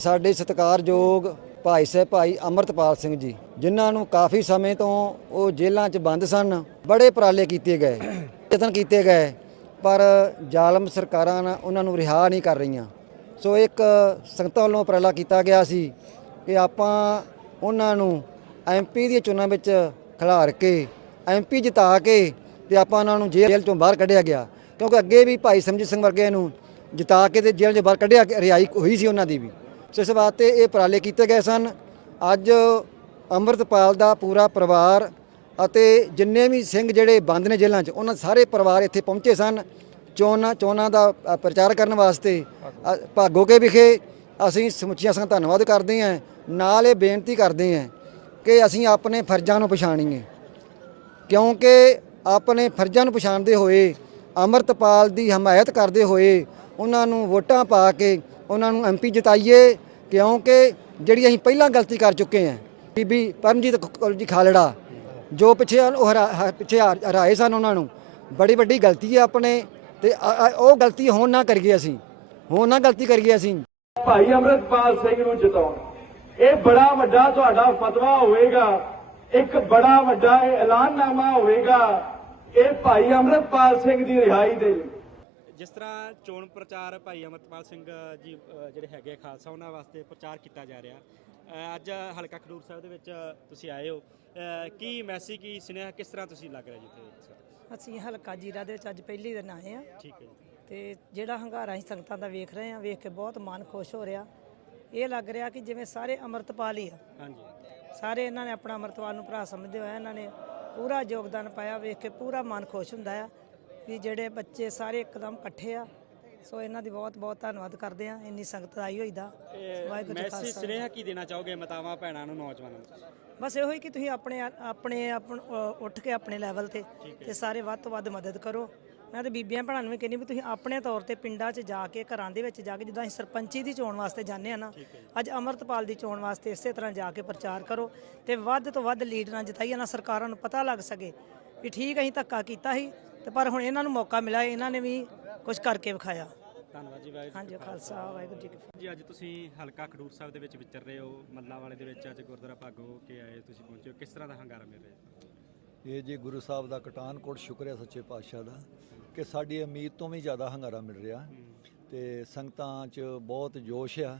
ਸਾਡੇ ਸਤਿਕਾਰਯੋਗ ਭਾਈ ਸਾਹਿਬ ਭਾਈ ਅਮਰਤਪਾਲ ਸਿੰਘ ਜੀ, ਜਿਨ੍ਹਾਂ ਨੂੰ ਕਾਫੀ ਸਮੇਂ ਤੋਂ ਉਹ ਜੇਲ੍ਹਾਂ 'ਚ ਬੰਦ ਸਨ, ਬੜੇ ਉਪਰਾਲੇ ਕੀਤੇ ਗਏ, ਯਤਨ ਕੀਤੇ ਗਏ, ਪਰ ਜ਼ਾਲਮ ਸਰਕਾਰਾਂ ਉਹਨਾਂ ਨੂੰ ਰਿਹਾ ਨਹੀਂ ਕਰ ਰਹੀਆਂ। ਸੋ ਇੱਕ ਸੰਗਤਾਂ ਵੱਲੋਂ ਉਪਰਾਲਾ ਕੀਤਾ ਗਿਆ ਸੀ ਕਿ ਆਪਾਂ ਉਹਨਾਂ ਨੂੰ ਐਮਪੀ ਦੀਆਂ ਚੋਣਾਂ ਵਿੱਚ ਖਿਲਾਰ ਕੇ ਐਮਪੀ ਜਿਤਾ ਕੇ ਤੇ ਆਪਾਂ ਉਹਨਾਂ ਨੂੰ ਜੇਲ੍ਹ ਚੋਂ ਬਾਹਰ ਕੱਢਿਆ ਗਿਆ। ਕਿਉਂਕਿ ਅੱਗੇ ਵੀ ਭਾਈ ਸਮਝੀ ਸਿੰਘ ਵਰਗੇ ਨੂੰ ਜਿਤਾ ਕੇ ਤੇ ਜੇਲ੍ਹ 'ਚੋਂ ਬਾਹਰ ਕੱਢਿਆ, ਰਿਹਾਈ ਹੋਈ ਸੀ ਉਹਨਾਂ ਦੀ ਵੀ। ਸੋ ਇਸ ਵਾਸਤੇ ਇਹ ਉਪਰਾਲੇ ਕੀਤੇ ਗਏ ਸਨ। ਅੱਜ ਅੰਮ੍ਰਿਤਪਾਲ ਦਾ ਪੂਰਾ ਪਰਿਵਾਰ ਅਤੇ ਜਿੰਨੇ ਵੀ ਸਿੰਘ ਜਿਹੜੇ ਬੰਦ ਨੇ ਜੇਲ੍ਹਾਂ 'ਚ ਉਹਨਾਂ ਸਾਰੇ ਪਰਿਵਾਰ ਇੱਥੇ ਪਹੁੰਚੇ ਸਨ। ਚੋਣਾਂ ਚੋਣਾਂ ਦਾ ਅ, ਪ੍ਰਚਾਰ ਕਰਨ ਵਾਸਤੇ ਅ, ਭਾਗੋਕੇ ਵਿਖੇ ਅਸੀਂ ਸਮੁੱਚੀਆਂ ਸੰਗਤਾਂ ਦਾ ਧੰਨਵਾਦ ਕਰਦੇ ਹਾਂ। ਨਾਲ ਇਹ ਬੇਨਤੀ ਕਰਦੇ ਹਾਂ ਕਿ ਅਸੀਂ ਆਪਣੇ ਫਰਜ਼ਾਂ ਨੂੰ ਪਛਾਣੀਏ। ਕਿਉਂਕਿ ਆਪਣੇ ਫਰਜ਼ਾਂ ਨੂੰ ਪਛਾਣਦੇ ਹੋਏ ਅਮਰਤਪਾਲ ਦੀ ਹਮਾਇਤ ਕਰਦੇ ਹੋਏ ਉਹਨਾਂ ਨੂੰ ਵੋਟਾਂ ਪਾ ਕੇ ਉਹਨਾਂ ਨੂੰ ਐਮਪੀ ਜਿਤਾਈਏ, ਕਿਉਂਕਿ ਜਿਹੜੀ ਅਸੀਂ ਪਹਿਲਾਂ ਗਲਤੀ ਕਰ ਚੁੱਕੇ ਹਾਂ, ਬੀਬੀ ਪਰਮਜੀਤ ਕੌਰ ਜੀ ਖਾਲੜਾ, ਜੋ ਪਿੱਛੇ ਉਹ ਪਿੱਛੇ ਹਰਾਏ ਸਨ ਉਹਨਾਂ ਨੂੰ। ਬੜੀ ਵੱਡੀ ਗਲਤੀ ਹੈ ਆਪਣੇ, ਤੇ ਉਹ ਗਲਤੀ ਹੁਣ ਨਾ ਕਰੀਏ ਅਸੀਂ, ਹੁਣ ਨਾ ਗਲਤੀ ਕਰੀਏ ਅਸੀਂ। ਭਾਈ ਅਮਰਤਪਾਲ ਸਿੰਘ ਨੂੰ ਜਿਤਾਉਣ। ਇਹ ਬੜਾ ਵੱਡਾ ਤੁਹਾਡਾ ਫਤਵਾ ਹੋਵੇਗਾ, ਇੱਕ ਬੜਾ ਵੱਡਾ ਇਹ ਐਲਾਨਨਾਮਾ ਹੋਵੇਗਾ, ਇਹ ਭਾਈ ਅਮਰਤਪਾਲ ਸਿੰਘ ਦੀ ਰਿਹਾਈ ਦੇ ਲਈ। ਜਿਸ ਤਰ੍ਹਾਂ ਚੋਣ ਪ੍ਰਚਾਰ ਭਾਈ ਅਮਰਤਪਾਲ ਸਿੰਘ ਜੀ ਜਿਹੜੇ ਹੈਗੇ ਖਾਲਸਾ ਉਹਨਾਂ ਵਾਸਤੇ ਪ੍ਰਚਾਰ ਕੀਤਾ ਜਾ ਰਿਹਾ। ਅੱਜ ਹਲਕਾ ਖਡੂਰ ਸਾਹਿਬ ਦੇ ਵਿੱਚ ਤੁਸੀਂ ਆਏ ਹੋ। ਕੀ ਮੈਸੇਜ ਕੀ ਸੁਨੇਹਾ ਕਿਸ ਤਰ੍ਹਾਂ ਤੁਸੀਂ ਲੱਗ ਰਿਹਾ ਜਿੱਥੇ? ਅਸੀਂ ਹਲਕਾ ਜੀਰਾ ਦੇ ਵਿੱਚ ਅੱਜ ਪਹਿਲੀ ਦਿਨ ਆਏ ਆ ਠੀਕ ਹੈ ਜੀ। ਤੇ ਜਿਹੜਾ ਹੰਗਾਰਾ ਅਸੀਂ ਸੰਗਤਾਂ ਦਾ ਵੇਖ ਰਹੇ ਆ ਵੇਖ ਕੇ ਬਹੁਤ ਮਨ ਖੁਸ਼ ਹੋ ਰਿਹਾ। ਇਹ ਲੱਗ ਰਿਹਾ ਕਿ ਜਿਵੇਂ ਸਾਰੇ ਅੰਮ੍ਰਿਤਪਾਲ ਹੀ ਆ। ਹਾਂਜੀ। ਸਾਰੇ ਇਹਨਾਂ ਨੇ ਆਪਣਾ ਅੰਮ੍ਰਿਤਪਾਲ ਨੂੰ ਭਰਾ ਸਮਝਦੇ ਹੋਏ ਇਹਨਾਂ ਨੇ ਪੂਰਾ ਯੋਗਦਾਨ ਪਾਇਆ ਵੇਖ ਕੇ ਪੂਰਾ ਮਨ ਖੁਸ਼ ਹੁੰਦਾ ਆ। ਵੀ ਜਿਹੜੇ ਬੱਚੇ ਸਾਰੇ ਇੱਕਦਮ ਇਕੱਠੇ ਆ ਸੋ ਇਹਨਾਂ ਦੀ ਬਹੁਤ ਬਹੁਤ ਧੰਨਵਾਦ ਕਰਦੇ ਆ ਇੰਨੀ ਸੰਗਤ ਆਈ ਹੋਈ ਦਾ। ਵਾਹਿਗੁਰੂ ਜੀ ਕਾ ਮੈਸੇਜ ਖਾਲਸਾ। ਸੁਨੇਹਾ ਕੀ ਦੇਣਾ ਚਾਹੋਗੇ ਮਾਤਾਵਾਂ ਭੈਣਾਂ ਨੂੰ ਨੌਜਵਾਨਾਂ ਨੂੰ? ਬਸ ਇਹੋ ਹੀ ਕਿ ਤੁਸੀਂ ਆਪਣੇ ਆਪਣੇ ਆਪਣ ਅ, ਉੱਠ ਕੇ ਆਪਣੇ ਲੈਵਲ ਤੇ ਤੇ ਸਾਰੇ ਵੱਧ ਤੋਂ ਵੱਧ ਮਦਦ ਕਰੋ। ਮੈਂ ਤੇ ਬੀਬੀਆਂ ਭੈਣਾਂ ਨੂੰ ਵੀ ਕਹਿੰਦੀ ਵੀ ਤੁਸੀਂ ਆਪਣੇ ਤੌਰ ਤੇ ਪਿੰਡਾਂ 'ਚ ਜਾ ਕੇ ਘਰਾਂ ਦੇ ਵਿੱਚ ਜਾ ਕੇ ਜਿੱਦਾਂ ਅਸੀਂ ਸਰਪੰਚੀ ਦੀ ਚੋਣ ਵਾਸਤੇ ਜਾਂਦੇ ਆ ਨਾ ਅੱਜ ਅਮਰਤਪਾਲ ਦੀ ਚੋਣ ਵਾਸਤੇ ਇਸੇ ਤਰ੍ਹਾਂ ਜਾ ਕੇ ਪ੍ਰਚਾਰ ਕਰੋ ਤੇ ਵੱਧ ਤੋਂ ਵੱਧ ਲੀਡਰਾਂ ਜਿਤਾਈਏ ਨਾ ਸਰਕਾਰਾਂ ਨੂੰ ਪਤਾ ਲੱਗ ਸਕੇ ਵੀ ਠੀਕ ਅਸੀਂ ਧੱਕਾ ਕੀਤਾ ਸੀ ਤੇ ਪਰ ਹੁਣ ਇਹਨਾਂ ਨੂੰ ਮੌਕਾ ਮਿਲਿਆ ਇਹਨਾਂ ਨੇ ਵੀ ਕੁਝ ਕਰਕੇ ਵਿਖਾਇਆ। ਧੰਨਵਾਦ ਜੀ ਵਾਹਿਗੁਰੂ ਹਾਂਜੀ ਖਾਲਸਾ ਵਾਹਿਗੁਰੂ ਜੀ ਕੀ ਫਤਿਹ। ਜੀ ਅੱਜ ਤੁਸੀਂ ਹਲਕਾ ਖਡੂਰ ਸਾਹਿਬ ਦੇ ਵਿੱਚ ਵਿਚਰ ਰਹੇ ਹੋ। ਮੱਲਾ ਵਾਲੇ ਦੇ ਵਿੱਚ ਅੱਜ ਗੁਰਦੁਆਰਾ ਭਾਗੋ ਕੇ ਆਏ ਤੁਸੀਂ ਪਹੁੰਚੇ ਹੋ। ਕਿਸ ਤਰ੍ਹਾਂ ਦਾ ਹੰਗਾਰਾ ਮਿਲ ਰਿਹਾ ਇਹ ਜੀ ਗੁਰੂ ਸਾਹਿਬ ਦਾ ਕਟਾਨਕੋਟ ਸ਼ੁਕਰ ਹੈ ਸੱਚੇ ਪਾਤਸ਼ਾਹ ਦਾ ਕਿ ਸਾਡੀ ਉਮੀਦ ਤੋਂ ਵੀ ਜ਼ਿਆਦਾ ਹੰਗਾਰਾ ਮਿਲ ਰਿਹਾ। ਤੇ ਸੰਗਤਾਂ 'ਚ ਬਹੁਤ ਜੋਸ਼ ਆ।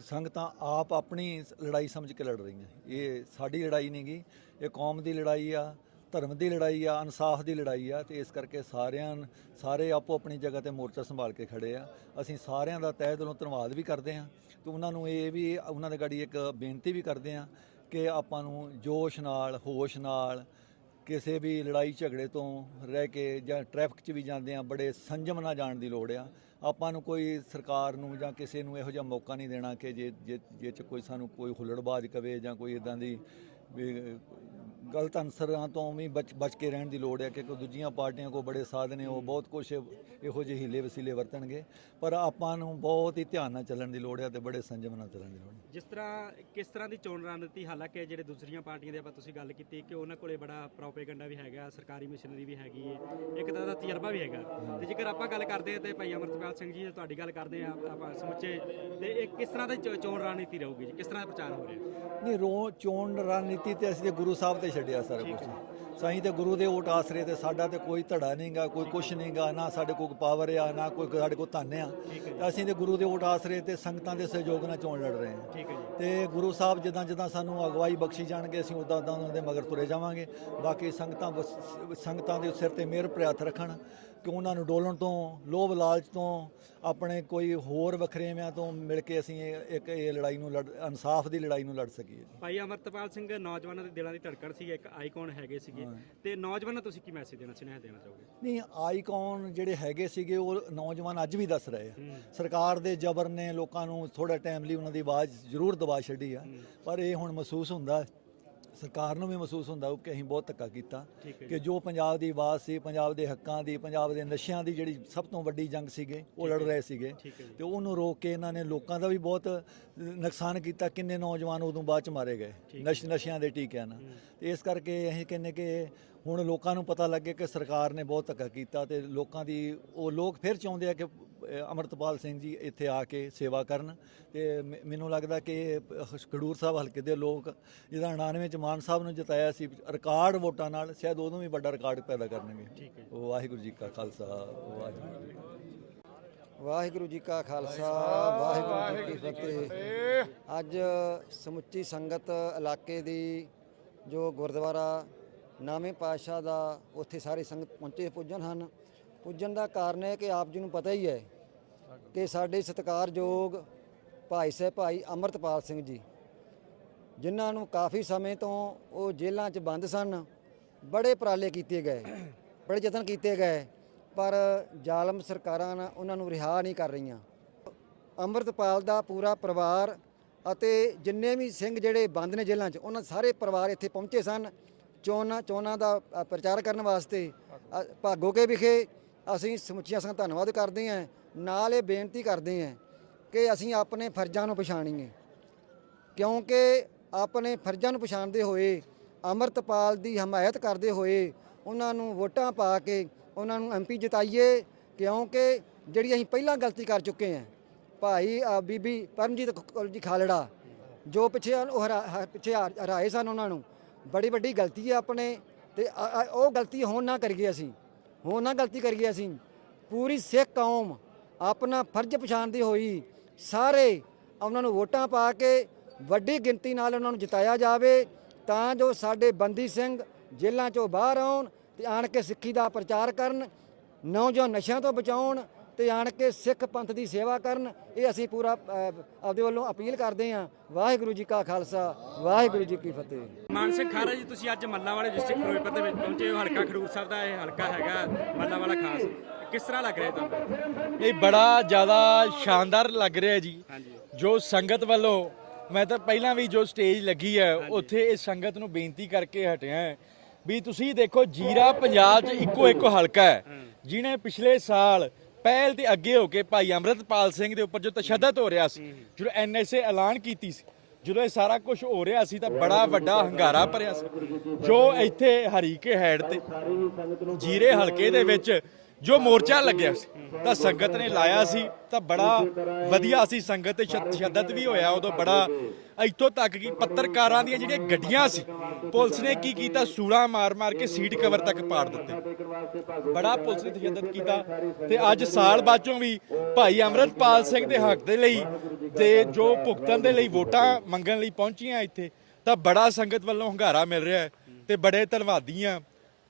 ਸੰਗਤਾਂ ਆਪ ਆਪਣੀ ਲੜਾਈ ਸਮਝ ਕੇ ਲੜ ਰਹੀਆਂ। ਇਹ ਸਾਡੀ ਲੜਾਈ ਨਹੀਂ ਗੀ ਇਹ ਕੌਮ ਦੀ ਲੜਾਈ ਆ। ਧਰਮ ਦੀ ਲੜਾਈ ਆ, ਇਨਸਾਫ ਦੀ ਲੜਾਈ ਆ ਤੇ ਇਸ ਕਰਕੇ ਸਾਰਿਆਂ ਸਾਰੇ ਆਪੋ ਆਪਣੀ ਜਗ੍ਹਾ ਤੇ ਮੋਰਚਾ ਸੰਭਾਲ ਕੇ ਖੜੇ ਆ। ਅਸੀਂ ਸਾਰਿਆਂ ਦਾ ਤਹਿ ਦਿਲੋਂ ਧੰਨਵਾਦ ਵੀ ਕਰਦੇ ਆ ਤੇ ਉਹਨਾਂ ਨੂੰ ਇਹ ਵੀ ਉਹਨਾਂ ਦੇ ਗਾੜੀ ਇੱਕ ਬੇਨਤੀ ਵੀ ਕਰਦੇ ਆ ਕਿ ਆਪਾਂ ਨੂੰ ਜੋਸ਼ ਨਾਲ, ਹੋਸ਼ ਨਾਲ ਕਿਸੇ ਵੀ ਲੜਾਈ ਝਗੜੇ ਤੋਂ ਰਹਿ ਕੇ ਜਾਂ ਟ੍ਰੈਫਿਕ 'ਚ ਵੀ ਜਾਂਦੇ ਆ ਬੜੇ ਸੰਜਮ ਨਾਲ ਜਾਣ ਦੀ ਲੋੜ ਆ। ਆਪਾਂ ਨੂੰ ਕੋਈ ਸਰਕਾਰ ਨੂੰ ਜਾਂ ਕਿਸੇ ਨੂੰ ਇਹੋ ਜਿਹਾ ਮੌਕਾ ਨਹੀਂ ਦੇਣਾ ਕਿ ਜੇ ਜੇ ਜੇ 'ਚ ਕੋਈ ਸਾਨੂੰ ਕੋਈ ਹੁੱਲੜਬਾਜ਼ ਕਵੇ ਜਾਂ ਕੋਈ ਇਦਾਂ ਦੀ ਗਲਤ ਅਨਸਰਾਂ ਤੋਂ ਵੀ ਬਚ ਬਚ ਕੇ ਰਹਿਣ ਦੀ ਲੋੜ ਹੈ ਕਿ ਦੂਜੀਆਂ ਪਾਰਟੀਆਂ ਕੋ ਬੜੇ ਸਾਧਨ ਨੇ ਉਹ ਬਹੁਤ ਕੁਝ ਇਹੋ ਜਿਹੇ ਹੀਲੇ ਵਸੀਲੇ ਵਰਤਣਗੇ। ਪਰ ਆਪਾਂ ਨੂੰ ਬਹੁਤ ਹੀ ਧਿਆਨ ਨਾਲ ਚੱਲਣ ਦੀ ਲੋੜ ਹੈ ਤੇ ਬੜੇ ਸੰਜਮ ਨਾਲ ਚੱਲਣ ਦੀ ਲੋੜ ਹੈ। ਜਿਸ ਤਰ੍ਹਾਂ ਕਿਸ ਤਰ੍ਹਾਂ ਦੀ ਚੋਣ ਰਣਨੀਤੀ ਹਾਲਾਂਕਿ ਜਿਹੜੇ ਦੂਸਰੀਆਂ ਪਾਰਟੀਆਂ ਦੇ ਆਪਾਂ ਤੁਸੀਂ ਗੱਲ ਕੀਤੀ ਕਿ ਉਹਨਾਂ ਕੋਲੇ ਬੜਾ ਪ੍ਰੋਪੇਗੈਂਡਾ ਵੀ ਹੈਗਾ ਸਰਕਾਰੀ ਮਸ਼ੀਨਰੀ ਵੀ ਹੈਗੀ ਹੈ ਇੱਕ ਤਰ੍ਹਾਂ ਦਾ ਤਜਰਬਾ ਵੀ ਹੈਗਾ। ਤੇ ਜੇਕਰ ਆਪਾਂ ਗੱਲ ਕਰਦੇ ਹਾਂ ਤੇ ਭਾਈ ਅਮਰਤਪਾਲ ਸਿੰਘ ਜੀ ਤੁਹਾਡੀ ਗੱਲ ਕਰਦੇ ਆ ਆਪਾਂ ਸਮੁੱਚੇ ਤੇ ਇਹ ਕਿਸ ਤਰ੍ਹਾਂ ਦੀ ਚੋਣ ਰਣਨੀਤੀ ਰਹੂਗੀ ਜੀ? ਕਿਸ ਤਰ੍ਹਾਂ ਦਾ ਪ੍ਰਚਾਰ ਹੋ ਰਿਹਾ? ਨਹੀਂ ਰੋ ਚੋਣ ਰਣਨੀਤੀ ਤੇ ਅਸੀਂ ਤੇ ਗੁਰੂ ਸਾਹਿਬ ਤੇ ਛੱਡਿਆ ਸਾਰਾ ਕੁਝ ਸਾਈਂ ਤੇ ਗੁਰੂ ਦੇ ਓਟ ਆਸਰੇ ਤੇ ਸਾਡਾ ਤੇ ਕੋਈ ਧੜਾ ਨਹੀਂਗਾ ਕੋਈ ਕੁਛ ਨਹੀਂਗਾ ਨਾ ਸਾਡੇ ਕੋਲ ਪਾਵਰ ਆ ਨਾ ਕੋਈ ਸਾਡੇ ਕੋਲ ਧਨ ਆ। ਅਸੀਂ ਤੇ ਗੁਰੂ ਦੇ ਓਟ ਆਸਰੇ ਤੇ ਸੰਗਤਾਂ ਦੇ ਸਹਿਯੋਗ ਨਾਲ ਚੋਣ ਲੜ ਰਹੇ ਹਾਂ। ਤੇ ਗੁਰੂ ਸਾਹਿਬ ਜਿੱਦਾਂ ਜਿੱਦਾਂ ਸਾਨੂੰ ਅਗਵਾਈ ਬਖਸ਼ੀ ਜਾਣਗੇ ਅਸੀਂ ਉਦਾਂ ਉਦਾਂ ਉਹਨਾਂ ਦੇ ਮਗਰ ਤੁਰੇ ਜਾਵਾਂਗੇ। ਬਾਕੀ ਸੰਗਤਾਂ ਸੰਗਤਾਂ ਦੇ ਸਿਰ ਤੇ ਮਿਹਰ ਹੱਥ ਰੱਖਣ। ਕਿ ਉਹਨਾਂ ਨੂੰ ਡੋਲਣ ਤੋਂ ਲੋਭ ਲਾਲਚ ਤੋਂ ਆਪਣੇ ਕੋਈ ਹੋਰ ਵਖਰੇਵਿਆਂ ਤੋਂ ਮਿਲ ਕੇ ਅਸੀਂ ਇਹ- ਇੱਕ ਇਹ ਲੜਾਈ ਨੂੰ ਲੜ ਇਨਸਾਫ ਦੀ ਲੜਾਈ ਨੂੰ ਲੜ ਸਕੀਏ ਭਾਈ ਅਮਰਤਪਾਲ ਸਿੰਘ ਨੌਜਵਾਨਾਂ ਦੇ ਦਿਲਾਂ ਦੀ ਧੜਕਣ ਸੀ ਇੱਕ ਆਈਕਨ ਹੈਗੇ ਸੀਗੇ। ਤੇ ਨੌਜਵਾਨਾਂ ਤੁਸੀਂ ਕੀ ਮੈਸੇਜ ਦੇਣਾ ਸੁਨੇਹਾ ਦੇਣਾ ਚਾਹੋਗੇ? ਨਹੀਂ ਆਈਕਨ ਜਿਹੜੇ ਹੈਗੇ ਸੀਗੇ ਉਹ ਨੌਜਵਾਨ ਅੱਜ ਵੀ ਦੱਸ ਰਹੇ ਆ। ਸਰਕਾਰ ਦੇ ਜ਼ਬਰ ਨੇ ਲੋਕਾਂ ਨੂੰ ਥੋੜਾ ਟਾਈਮ ਲਈ ਉਹਨਾਂ ਦੀ ਆਵਾਜ਼ ਜ਼ਰੂਰ ਦਬਾ ਛੱਡੀ ਆ। ਪਰ ਇਹ ਹੁਣ ਮਹਿਸੂਸ ਹੁੰਦਾ ਸਰਕਾਰ ਨੂੰ ਵੀ ਮਹਿਸੂਸ ਹੁੰਦਾ ਹੋਊ ਕਿ ਅਸੀਂ ਬਹੁਤ ਧੱਕਾ ਕੀਤਾ ਕਿ ਜੋ ਪੰਜਾਬ ਦੀ ਆਵਾਜ਼ ਸੀ ਪੰਜਾਬ ਦੇ ਹੱਕਾਂ ਦੀ ਪੰਜਾਬ ਦੇ ਨਸ਼ਿਆਂ ਦੀ ਜਿਹੜੀ ਸਭ ਤੋਂ ਵੱਡੀ ਜੰਗ ਸੀਗੇ ਉਹ ਲੜ ਰਹੇ ਸੀਗੇ। ਤੇ ਉਹਨੂੰ ਰੋਕ ਕੇ ਇਹਨਾਂ ਨੇ ਲੋਕਾਂ ਦਾ ਵੀ ਬਹੁਤ ਨੁਕਸਾਨ ਕੀਤਾ ਕਿੰਨੇ ਨੌਜਵਾਨ ਉਦੋਂ ਬਾਅਦ ਚ ਮਾਰੇ ਗਏ ਨਸ਼ ਨਸ਼ਿਆਂ ਦੇ ਟੀਕਿਆਂ ਨਾਲ। ਤੇ ਇਸ ਕਰਕੇ ਅਸੀਂ ਕਹਿੰਨੇ ਕਿ ਹੁਣ ਲੋਕਾਂ ਨੂੰ ਪਤਾ ਲੱਗੇ ਕਿ ਸਰਕਾਰ ਨੇ ਬਹੁਤ ਧੱਕਾ ਕੀਤਾ ਤੇ ਲੋਕਾਂ ਦੀ ਉਹ ਲੋਕ ਫਿਰ ਚਾਹੁੰਦੇ ਆ ਕਿ ਅਮਰਤਪਾਲ ਸਿੰਘ ਜੀ ਇੱਥੇ ਆ ਕੇ ਸੇਵਾ ਕਰਨ ਤੇ ਮੈਨੂੰ ਲੱਗਦਾ ਕਿ ਖਡੂਰ ਸਾਹਿਬ ਹਲਕੇ ਦੇ ਲੋਕ ਜਿਹਦਾ 99 ਚ ਮਾਨ ਸਾਹਿਬ ਨੂੰ ਜਿਤਾਇਆ ਸੀ ਰਿਕਾਰਡ ਵੋਟਾਂ ਨਾਲ ਸ਼ਾਇਦ ਉਦੋਂ ਵੀ ਵੱਡਾ ਰਿਕਾਰਡ ਪੈਦਾ ਕਰਨਗੇ। ਵਾਹਿਗੁਰੂ ਜੀ ਕਾ ਖਾਲਸਾ ਵਾਹਿਗੁਰੂ ਜੀ ਕੀ ਫਤਿਹ। ਵਾਹਿਗੁਰੂ ਜੀ ਕਾ ਖਾਲਸਾ ਵਾਹਿਗੁਰੂ ਜੀ ਕੀ ਫਤਿਹ। ਅੱਜ ਸਮੁੱਚੀ ਸੰਗਤ ਇਲਾਕੇ ਦੀ ਜੋ ਗੁਰਦੁਆਰਾ ਨਾਵੇਂ ਪਾਤਸ਼ਾਹ ਦਾ ਉੱਥੇ ਸਾਰੇ ਸੰਗਤ ਪਹੁੰਚੇ ਪੁੱਜਣ ਹਨ ਪੁੱਜਣ ਦਾ ਕਾਰਨ ਹੈ ਕਿ ਆਪ ਜੀ ਨੂੰ ਪਤਾ ਹੀ ਹੈ ਕਿ ਸਾਡੇ ਸਤਿਕਾਰਯੋਗ ਭਾਈ ਸਾਹਿਬ ਭਾਈ ਅਮਰਤਪਾਲ ਸਿੰਘ ਜੀ ਜਿਨ੍ਹਾਂ ਨੂੰ ਕਾਫੀ ਸਮੇਂ ਤੋਂ ਉਹ ਜੇਲ੍ਹਾਂ 'ਚ ਬੰਦ ਸਨ ਬੜੇ ਉਪਰਾਲੇ ਕੀਤੇ ਗਏ ਬੜੇ ਯਤਨ ਕੀਤੇ ਗਏ ਪਰ ਜ਼ਾਲਮ ਸਰਕਾਰਾਂ ਉਹਨਾਂ ਨੂੰ ਰਿਹਾ ਨਹੀਂ ਕਰ ਰਹੀਆਂ। ਅੰਮ੍ਰਿਤਪਾਲ ਦਾ ਪੂਰਾ ਪਰਿਵਾਰ ਅਤੇ ਜਿੰਨੇ ਵੀ ਸਿੰਘ ਜਿਹੜੇ ਬੰਦ ਨੇ ਜੇਲ੍ਹਾਂ 'ਚ ਉਹਨਾਂ ਸਾਰੇ ਪਰਿਵਾਰ ਇੱਥੇ ਪਹੁੰਚੇ ਸਨ। ਚੋਣਾਂ ਚੋਣਾਂ ਦਾ ਪ੍ਰਚਾਰ ਕਰਨ ਵਾਸਤੇ ਅ, ਭਾਗੋਕੇ ਵਿਖੇ ਅਸੀਂ ਸਮੁੱਚੀਆਂ ਸੰਗਤ ਧੰਨਵਾਦ ਕਰਦੇ ਹਾਂ, ਨਾਲ ਇਹ ਬੇਨਤੀ ਕਰਦੇ ਹਾਂ ਕਿ ਅਸੀਂ ਆਪਣੇ ਫਰਜ਼ਾਂ ਨੂੰ ਪਛਾਣੀਏ। ਕਿਉਂਕਿ ਆਪਣੇ ਫਰਜ਼ਾਂ ਨੂੰ ਪਛਾਣਦੇ ਹੋਏ, ਅਮਰਤਪਾਲ ਦੀ ਹਮਾਇਤ ਕਰਦੇ ਹੋਏ ਉਹਨਾਂ ਨੂੰ ਵੋਟਾਂ ਪਾ ਕੇ ਉਹਨਾਂ ਨੂੰ ਐਮਪੀ ਜਿਤਾਈਏ, ਕਿਉਂਕਿ ਜਿਹੜੀ ਅਸੀਂ ਪਹਿਲਾਂ ਗਲਤੀ ਕਰ ਚੁੱਕੇ ਹਾਂ, ਭਾਈ ਬੀਬੀ ਪਰਮਜੀਤ ਕੌਰ ਜੀ ਖਾਲੜਾ, ਜੋ ਪਿੱਛੇ ਉਹ ਹਰਾ- ਪਿੱਛੇ ਹਾਰ- ਹਰਾਏ ਸਨ ਉਹਨਾਂ ਨੂੰ। ਬੜੀ ਵੱਡੀ ਗਲਤੀ ਹੈ ਆਪਣੇ ਤੇ ਉਹ ਗਲਤੀ ਹੁਣ ਨਾ ਕਰੀਏ ਅਸੀਂ। ਹੁਣ ਨਾ ਗਲਤੀ ਕਰੀਏ ਅਸੀਂ। ਪੂਰੀ ਸਿੱਖ ਕੌਮ ਆਪਣਾ ਫਰਜ਼ ਪਛਾਣਦੀ ਹੋਈ ਸਾਰੇ ਉਹਨਾਂ ਨੂੰ ਵੋਟਾਂ ਪਾ ਕੇ ਵੱਡੀ ਗਿਣਤੀ ਨਾਲ ਉਹਨਾਂ ਨੂੰ ਜਿਤਾਇਆ ਜਾਵੇ, ਤਾਂ ਜੋ ਸਾਡੇ ਬੰਦੀ ਸਿੰਘ ਜੇਲ੍ਹਾਂ ਚੋਂ ਬਾਹਰ ਆਉਣ ਤੇ ਆਣ ਕੇ ਸਿੱਖੀ ਦਾ ਪ੍ਰਚਾਰ ਕਰਨ, ਨੌਜਵਾਨ ਨਸ਼ਿਆਂ ਤੋਂ ਬਚਾਉਣ ਤੇ ਆਣ ਕੇ ਸਿੱਖ ਪੰਥ ਦੀ ਸੇਵਾ ਕਰਨ ਇਹ ਅਸੀਂ ਪੂਰਾ ਆਪਦੇ ਵੱਲੋਂ ਅਪੀਲ ਕਰਦੇ ਹਾਂ। ਵਾਹਿਗੁਰੂ ਜੀ ਕਾ ਖਾਲਸਾ ਵਾਹਿਗੁਰੂ ਜੀ ਕੀ ਫਤਿਹ। ਮਾਨ ਸਿੰਘ ਖਾਰਾ ਜੀ ਤੁਸੀਂ ਅੱਜ ਮੱਲਾ ਵਾਲੇ ਡਿਸਟ੍ਰਿਕਟ ਫਿਰੋਜ਼ਪੁਰ ਦੇ ਵਿੱਚ ਪਹੁੰਚੇ ਹੋ। ਹਲਕਾ ਖਡੂਰ ਸਾਹਿਬ ਦਾ ਇਹ ਹਲਕਾ ਹੈਗਾ ਮੱਲਾ ਵਾਲਾ ਖਾਸ। ਕਿਸ ਤਰ੍ਹਾਂ ਲੱਗ ਰਿਹਾ ਤੁਹਾਨੂੰ? ਇਹ ਬੜਾ ਜ਼ਿਆਦਾ ਸ਼ਾਨਦਾਰ ਲੱਗ ਰਿਹਾ ਜੀ। ਜੋ ਸੰਗਤ ਵੱਲੋਂ ਮੈਂ ਤਾਂ ਪਹਿਲਾਂ ਵੀ ਜੋ ਸਟੇਜ ਲੱਗੀ ਹੈ ਉੱਥੇ ਇਸ ਸੰਗਤ ਨੂੰ ਬੇਨਤੀ ਕਰਕੇ ਹਟਿਆ ਹੈ ਵੀ ਤੁਸੀਂ ਦੇਖੋ ਜੀਰਾ ਪੰਜਾਬ 'ਚ ਇੱਕੋ ਇੱਕੋ ਹਲਕਾ ਹੈ। ਜਿਹਨੇ ਪਿਛਲੇ ਸਾਲ ਪਹਿਲ ਤੇ ਅੱਗੇ ਹੋ ਕੇ ਭਾਈ ਅੰਮ੍ਰਿਤਪਾਲ ਸਿੰਘ ਦੇ ਉੱਪਰ ਜੋ ਤਸ਼ੱਦਦ ਹੋ ਰਿਹਾ ਸੀ, ਜਦੋਂ ਐਨਐਸਏ ਐਲਾਨ ਕੀਤੀ ਸੀ, ਜਦੋਂ ਇਹ ਸਾਰਾ ਕੁਝ ਹੋ ਰਿਹਾ ਸੀ ਤਾਂ ਬੜਾ ਵੱਡਾ ਹੰਗਾਰਾ ਭਰਿਆ ਸੀ। ਜੋ ਇੱਥੇ ਹਰੀਕੇ ਹੈਡ ਤੇ ਜੀਰੇ ਹਲਕੇ ਦੇ ਵਿੱਚ ਜੋ ਮੋਰਚਾ ਲੱਗਿਆ ਸੀ, ਤਾਂ ਸੰਗਤ ਨੇ ਲਾਇਆ ਸੀ, ਤਾਂ ਬੜਾ ਵਧੀਆ ਸੀ ਸੰਗਤ ਤੇ ਸ਼ਦ- ਵੀ ਹੋਇਆ ਉਦੋਂ ਬੜਾ। ਇੱਥੋਂ ਤੱਕ ਕਿ ਪੱਤਰਕਾਰਾਂ ਦੀਆਂ ਜਿਹੜੀਆਂ ਗੱਡੀਆਂ ਸੀ, ਪੁਲਿਸ ਨੇ ਕੀ ਕੀਤਾ? ਸੂੜਾ ਮਾਰ-ਮਾਰ ਕੇ ਸੀਟ ਕਵਰ ਤੱਕ ਪਾੜ ਦਿੱਤੇ। ਬੜਾ ਪੁਲਿਸ ਨੇ ਤਸ਼ੱਦਦ ਕੀਤਾ। ਤੇ ਅੱਜ ਸਾਲ ਬਾਅਦੋਂ ਵੀ ਭਾਈ ਅਮਰਤਪਾਲ ਸਿੰਘ ਦੇ ਹੱਕ ਦੇ ਲਈ ਤੇ ਜੋ ਭੁਗਤਣ ਦੇ ਲਈ ਵੋਟਾਂ ਮੰਗਣ ਲਈ ਪਹੁੰਚੀਆਂ ਇੱਥੇ, ਤਾਂ ਬੜਾ ਸੰਗਤ ਵੱਲੋਂ ਹੰਗਾਰਾ ਮਿਲ ਰਿਹਾ ਹੈ ਤੇ ਬੜੇ ਧੰਨਵਾਦੀ ਆ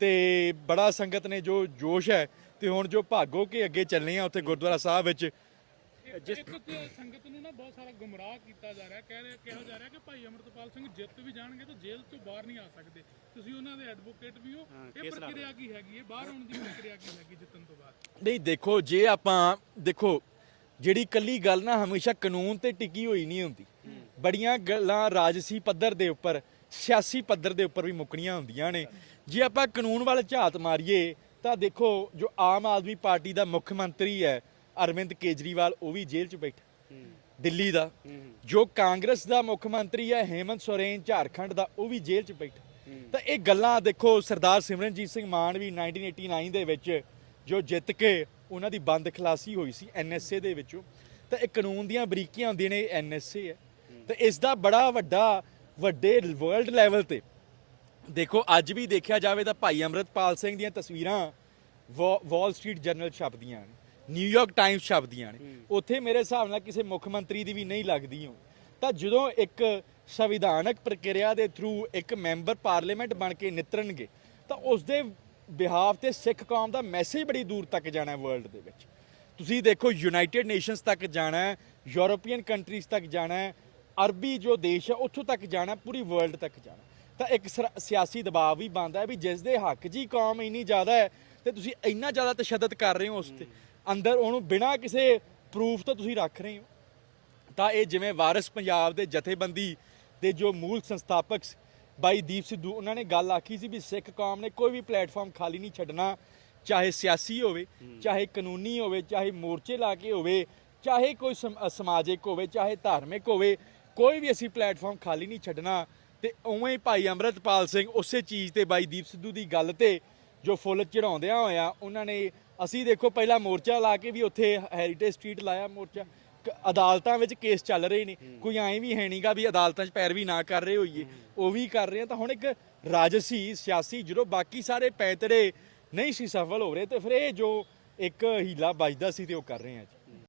ਤੇ ਬੜਾ ਸੰਗਤ ਨੇ ਜੋ ਜੋਸ਼ ਹੈ ਤੇ ਹੁਣ ਜੋ ਭਾਗੋ ਕੇ ਅੱਗੇ ਚੱਲੇ ਆ ਉੱਥੇ ਗੁਰਦੁਆਰਾ ਸਾਹਿਬ ਵਿੱਚ ਜਿਸ ਸੰਗਤ ਨੂੰ ਨਾ ਬਹੁਤ ਸਾਰਾ ਗੁੰਮਰਾਹ ਕੀਤਾ ਜਾ ਰਿਹਾ ਕਹਿ ਰਿਹਾ ਕਿਹਾ ਜਾ ਰਿਹਾ ਕਿ ਭਾਈ ਅਮਰਤਪਾਲ ਸਿੰਘ ਜਿੱਤ ਵੀ ਜਾਣਗੇ ਤਾਂ ਜੇਲ੍ਹ ਤੋਂ ਬਾਹਰ ਨਹੀਂ ਆ ਸਕਦੇ। ਤੁਸੀਂ ਉਹਨਾਂ ਦੇ ਐਡਵੋਕੇਟ ਵੀ ਹੋ। ਇਹ ਪ੍ਰਕਿਰਿਆ ਕੀ ਹੈਗੀ? ਹੈ ਬਾਹਰ ਆਉਣ ਦੀ ਪ੍ਰਕਿਰਿਆ ਕੀ ਹੈਗੀ ਜਿੱਤਣ ਤੋਂ ਬਾਅਦ? ਨਹੀਂ ਦੇਖੋ ਜੇ ਆਪਾਂ ਦੇਖੋ ਜਿਹੜੀ ਕੱਲੀ ਗੱਲ ਨਾ ਹਮੇਸ਼ਾ ਕਾਨੂੰਨ ਤੇ ਟਿਕੀ ਹੋਈ ਨਹੀਂ ਹੁੰਦੀ। ਬੜੀਆਂ ਗੱਲਾਂ ਰਾਜਸੀ ਪੱਧਰ ਦੇ ਉੱਪਰ ਸਿਆਸੀ ਪੱਧਰ ਦੇ ਉੱਪਰ ਵੀ ਮੁੱਕਣੀਆਂ ਹੁੰਦੀਆਂ ਨੇ। ਜੇ ਆਪਾਂ ਕਾਨੂੰਨ ਵੱਲ ਝਾਤ ਮਾਰੀਏ ਤਾਂ ਦੇਖੋ ਜੋ ਆਮ ਆਦਮੀ ਪਾਰਟੀ ਦਾ ਮੁੱਖ ਮੰਤਰੀ ਹੈ ਅਰਵਿੰਦ ਕੇਜਰੀਵਾਲ ਉਹ ਵੀ ਜੇਲ੍ਹ 'ਚ ਬੈਠਾ। ਦਿੱਲੀ ਦਾ। ਜੋ ਕਾਂਗਰਸ ਦਾ ਮੁੱਖ ਮੰਤਰੀ ਹੈ ਹੇਮੰਤ ਸੋਰੇਨ ਝਾਰਖੰਡ ਦਾ ਉਹ ਵੀ ਜੇਲ੍ਹ 'ਚ ਬੈਠਾ। ਤਾਂ ਇਹ ਗੱਲਾਂ ਦੇਖੋ ਸਰਦਾਰ ਸਿਮਰਨਜੀਤ ਸਿੰਘ ਮਾਨ ਵੀ 1989 ਦੇ ਵਿੱਚ ਜੋ ਜਿੱਤ ਕੇ ਉਹਨਾਂ ਦੀ ਬੰਦ ਖਲਾਸੀ ਹੋਈ ਸੀ ਐਨਐਸਏ ਦੇ ਵਿੱਚੋਂ ਤਾਂ ਇਹ ਕਾਨੂੰਨ ਦੀਆਂ ਬਰੀਕੀਆਂ ਹੁੰਦੀਆਂ ਨੇ ਐਨਐਸਏ ਹੈ। ਤੇ ਇਸ ਦਾ ਬੜਾ ਵੱਡਾ ਵੱਡੇ ਵਰਲਡ ਲੈਵਲ ਤੇ ਦੇਖੋ ਅੱਜ ਵੀ ਦੇਖਿਆ ਜਾਵੇ ਤਾਂ ਭਾਈ ਅਮਰਤਪਾਲ ਸਿੰਘ ਦੀਆਂ ਤਸਵੀਰਾਂ ਵਾਲ ਸਟਰੀਟ ਜਰਨਲ ਛਪਦੀਆਂ ਨੇ ਨਿਊਯਾਰਕ ਟਾਈਮਸ ਛਪਦੀਆਂ ਨੇ। ਉੱਥੇ ਮੇਰੇ ਹਿਸਾਬ ਨਾਲ ਕਿਸੇ ਮੁੱਖ ਮੰਤਰੀ ਦੀ ਵੀ ਨਹੀਂ ਲੱਗਦੀ ਹੋ ਤਾਂ ਜਦੋਂ ਇੱਕ ਸੰਵਿਧਾਨਕ ਪ੍ਰਕਿਰਿਆ ਦੇ ਥਰੂ ਇੱਕ ਮੈਂਬਰ ਪਾਰਲੀਮੈਂਟ ਬਣ ਕੇ ਨਿਤਰਨਗੇ ਤਾਂ ਉਸ ਦੇ ਬਿਹਾਫ ਤੇ ਸਿੱਖ ਕੌਮ ਦਾ ਮੈਸੇਜ ਬੜੀ ਦੂਰ ਤੱਕ ਜਾਣਾ ਹੈ ਵਰਲਡ ਦੇ ਵਿੱਚ। ਤੁਸੀਂ ਦੇਖੋ ਯੂਨਾਈਟਿਡ ਨੇਸ਼ਨਸ ਤੱਕ ਜਾਣਾ ਹੈ ਯੂਰੋਪੀਅਨ ਕੰਟਰੀਜ਼ ਤੱਕ ਜਾਣਾ ਹੈ ਅਰਬੀ ਜੋ ਦੇਸ਼ ਹੈ ਉੱਥੋਂ ਤੱਕ ਜਾਣਾ ਪੂਰੀ ਵਰਲਡ ਤੱਕ ਜਾਣਾ। ਤਾਂ ਇੱਕ ਸਿਆਸੀ ਦਬਾਅ ਵੀ ਬਣਦਾ ਹੈ ਵੀ ਜਿਸ ਦੇ ਹੱਕ ਜੀ ਕੌਮ ਇੰਨੀ ਜ਼ਿਆਦਾ ਹੈ ਤੇ ਤੁਸੀਂ ਇੰਨਾ ਜ਼ਿਆਦਾ ਤਸ਼ੱਦਦ ਕਰ ਰਹੇ ਹੋ ਉਸ ਤੇ। ਅੰਦਰ ਉਹਨੂੰ ਬਿਨਾਂ ਕਿਸੇ ਪ੍ਰੂਫ ਤੋਂ ਤੁਸੀਂ ਰੱਖ ਰਹੇ ਹੋ। ਤਾਂ ਇਹ ਜਿਵੇਂ ਵਾਰਿਸ ਪੰਜਾਬ ਦੇ ਜਥੇਬੰਦੀ ਦੇ ਜੋ ਮੂਲ ਸੰਸਥਾਪਕ ਬਾਈ ਦੀਪ ਸਿੱਧੂ ਉਹਨਾਂ ਨੇ ਗੱਲ ਆਖੀ ਸੀ ਵੀ ਸਿੱਖ ਕੌਮ ਨੇ ਕੋਈ ਵੀ ਪਲੇਟਫਾਰਮ ਖਾਲੀ ਨਹੀਂ ਛੱਡਣਾ ਚਾਹੇ ਸਿਆਸੀ ਹੋਵੇ ਚਾਹੇ ਕਾਨੂੰਨੀ ਹੋਵੇ ਚਾਹੇ ਮੋਰਚੇ ਲਾ ਕੇ ਹੋਵੇ ਚਾਹੇ ਕੋਈ ਸਮਾਜਿਕ ਹੋਵੇ ਚਾਹੇ ਧਾਰਮਿਕ ਹੋਵੇ ਕੋਈ ਵੀ ਅਸੀਂ ਪਲੇਟਫਾਰਮ ਖਾਲੀ ਨਹੀਂ ਛੱਡਣਾ ਤੇ ਉਵੇਂ ਹੀ ਭਾਈ ਅੰਮ੍ਰਿਤਪਾਲ ਸਿੰਘ ਉਸੇ ਚੀਜ਼ ਤੇ ਬਾਈ ਦੀਪ ਸਿੱਧੂ ਦੀ ਗੱਲ ਤੇ ਜੋ ਫੁੱਲ ਚੜਾਉਂਦਿਆਂ ਹੋਇਆ ਉਹਨਾਂ ਨੇ ਅਸੀਂ ਦੇਖੋ ਪਹਿਲਾਂ ਮੋਰਚਾ ਲਾ ਕੇ ਵੀ ਉੱਥੇ ਹੈਰੀਟੇਜ ਸਟਰੀਟ ਲਾਇਆ ਮੋਰਚਾ। ਅਦਾਲਤਾਂ ਵਿੱਚ ਕੇਸ ਚੱਲ ਰਹੇ ਨੇ। ਕੋਈ ਐਂ ਵੀ ਹੈ ਨਹੀਂਗਾ ਵੀ ਅਦਾਲਤਾਂ 'ਚ ਪੈਰਵੀ ਨਾ ਕਰ ਰਹੇ ਹੋਈਏ। ਉਹ ਵੀ ਕਰ ਰਹੇ ਆ। ਤਾਂ ਹੁਣ ਇੱਕ ਰਾਜਸੀ ਸਿਆਸੀ ਜਦੋਂ ਬਾਕੀ ਸਾਰੇ ਪੈਂਤੜੇ ਨਹੀਂ ਸੀ ਸਫਲ ਹੋ ਰਹੇ ਤੇ ਫਿਰ ਇਹ ਜੋ ਇੱਕ ਹੀਲਾ ਵੱਜਦਾ ਸੀ ਤੇ ਉਹ ਕਰ ਰਹੇ ਆ